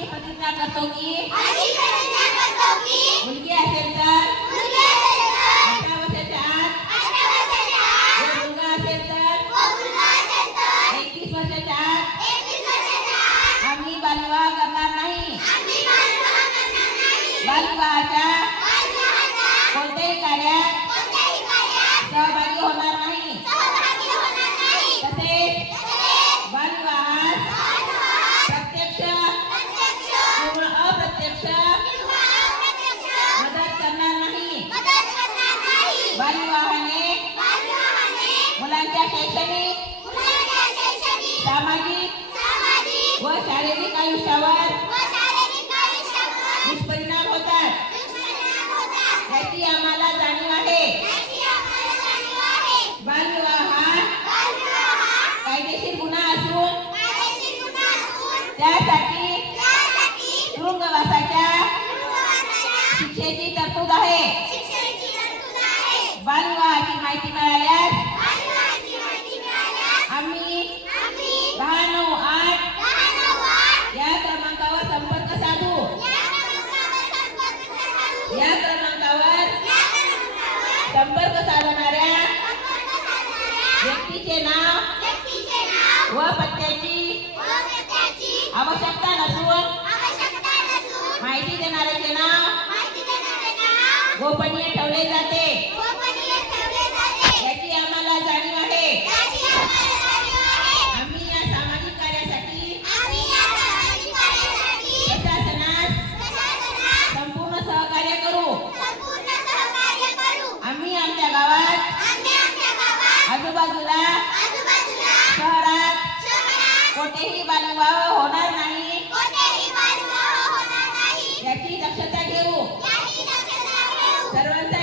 अशी प्रतिज्ञा करतो की? अशी प्रतिज्ञा करतो की? मुलगी असेल तर? मुलगी असेल तर? अठरा वर्षाच्या आत? अठरा वर्षाच्या आत? व मुलगा असेल तर? व मुलगा असेल तर? एकवीस वर्षाच्या आत? एकवीस वर्षाच्या आत? आम्ही बालविवाह करणार नाही. आम्ही बालविवाह करणार नाही. बालविवाहाच्या बालविवाहाच्या कोणत्याही कार्यात बालविवाहाने मुलांच्या शैक्षणिक बालविवाहाची माहिती मिळाल्यास? बालविवाहाची माहिती मिळाल्यास आम्ही दहा नऊ आठ या क्रमांकावर संपर्क साधू. या क्रमांकावर संपर्क साधणाऱ्या व्यक्तीचे नाव व पत्त्याची आवश्यकता नसून माहिती देणाऱ्याचे नाव गोपनीय ठेवले जाते. आमच्या गावात आजूबाजूला शहरात शहरात कोठेही बालविवाह होणार नाही. कोणतेही बालविवाह होणार नाही. याची दक्षता घेऊ. याची दक्षता घेऊ. सर्वांचा